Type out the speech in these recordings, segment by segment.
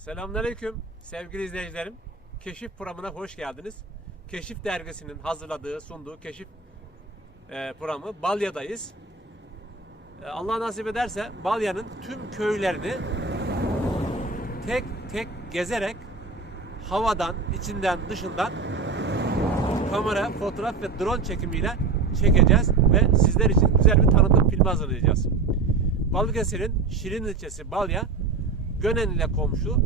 Selamünaleyküm sevgili izleyicilerim. Keşif programına hoş geldiniz. Keşif dergisinin hazırladığı, sunduğu keşif e, programı Balya'dayız. E, Allah nasip ederse Balya'nın tüm köylerini tek tek gezerek havadan, içinden, dışından kamera, fotoğraf ve drone çekimiyle çekeceğiz ve sizler için güzel bir tanıtım filmi hazırlayacağız. Balıkesir'in Şirin ilçesi Balya, Gönen ile komşu,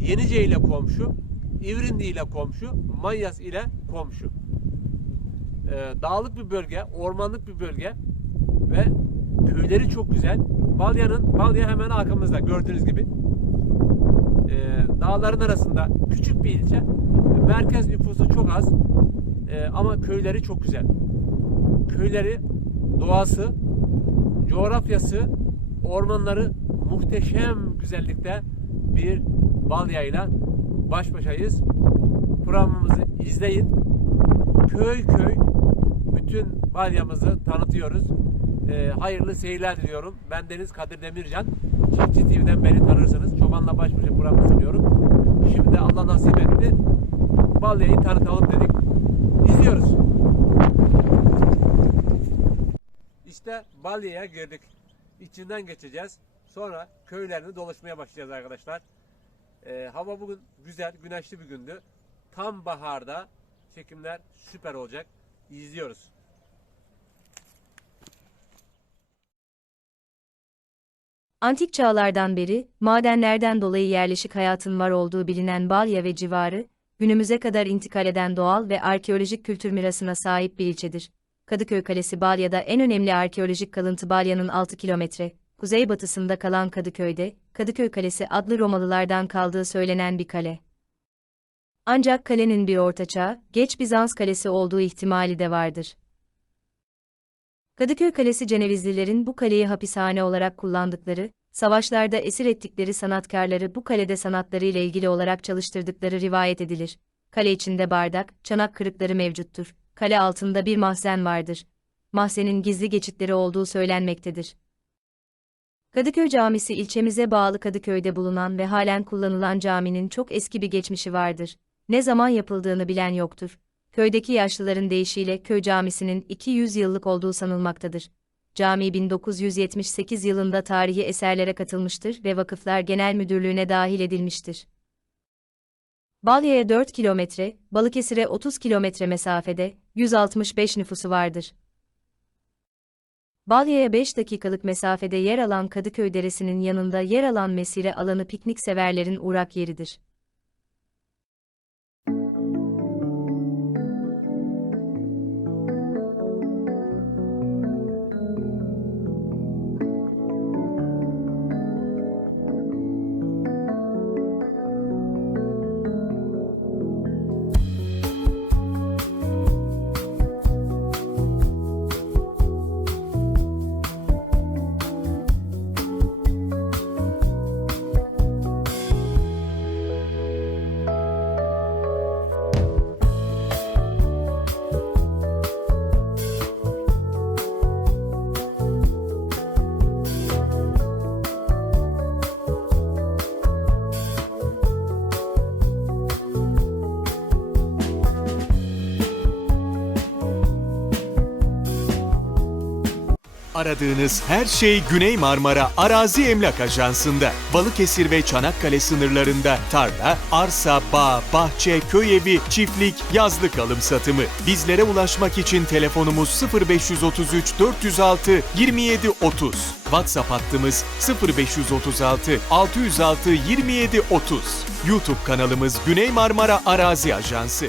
Yenice ile komşu, İvrindi ile komşu, Manyas ile komşu. Ee, dağlık bir bölge, ormanlık bir bölge ve köyleri çok güzel. Balya'nın, Balya hemen arkamızda gördüğünüz gibi. Ee, dağların arasında küçük bir ilçe. Merkez nüfusu çok az Ee, ama köyleri çok güzel. Köyleri, doğası, coğrafyası, ormanları muhteşem güzellikte bir balyayla baş başayız. Programımızı izleyin. Köy köy bütün balyamızı tanıtıyoruz. Ee, hayırlı seyirler diliyorum. Ben Deniz Kadir Demircan. Çiftçi TV'den beni tanırsınız. Çobanla baş başa programı sunuyorum. Şimdi Allah nasip etti. Balyayı tanıtalım dedik. İzliyoruz. İşte Balya'ya girdik. İçinden geçeceğiz. Sonra köylerini dolaşmaya başlayacağız arkadaşlar. Ee, hava bugün güzel, güneşli bir gündü. Tam baharda çekimler süper olacak. İzliyoruz. Antik çağlardan beri, madenlerden dolayı yerleşik hayatın var olduğu bilinen Balya ve civarı, günümüze kadar intikal eden doğal ve arkeolojik kültür mirasına sahip bir ilçedir. Kadıköy Kalesi Balya'da en önemli arkeolojik kalıntı Balya'nın 6 kilometre, kuzeybatısında kalan Kadıköy'de, Kadıköy Kalesi adlı Romalılardan kaldığı söylenen bir kale. Ancak kalenin bir ortaçağ, geç Bizans kalesi olduğu ihtimali de vardır. Kadıköy Kalesi Cenevizlilerin bu kaleyi hapishane olarak kullandıkları, savaşlarda esir ettikleri sanatkarları bu kalede sanatlarıyla ilgili olarak çalıştırdıkları rivayet edilir. Kale içinde bardak, çanak kırıkları mevcuttur. Kale altında bir mahzen vardır. Mahzenin gizli geçitleri olduğu söylenmektedir. Kadıköy Camisi ilçemize bağlı Kadıköy'de bulunan ve halen kullanılan caminin çok eski bir geçmişi vardır. Ne zaman yapıldığını bilen yoktur. Köydeki yaşlıların deyişiyle köy camisinin 200 yıllık olduğu sanılmaktadır. Cami 1978 yılında tarihi eserlere katılmıştır ve Vakıflar Genel Müdürlüğü'ne dahil edilmiştir. Balya'ya 4 kilometre, Balıkesir'e 30 kilometre mesafede, 165 nüfusu vardır. Balya'ya 5 dakikalık mesafede yer alan Kadıköy Deresi'nin yanında yer alan mesire alanı piknik severlerin uğrak yeridir. Aradığınız her şey Güney Marmara Arazi Emlak Ajansı'nda. Balıkesir ve Çanakkale sınırlarında tarla, arsa, bağ, bahçe, köy evi, çiftlik, yazlık alım satımı. Bizlere ulaşmak için telefonumuz 0533 406 27 30. WhatsApp hattımız 0536 606 27 30. YouTube kanalımız Güney Marmara Arazi Ajansı.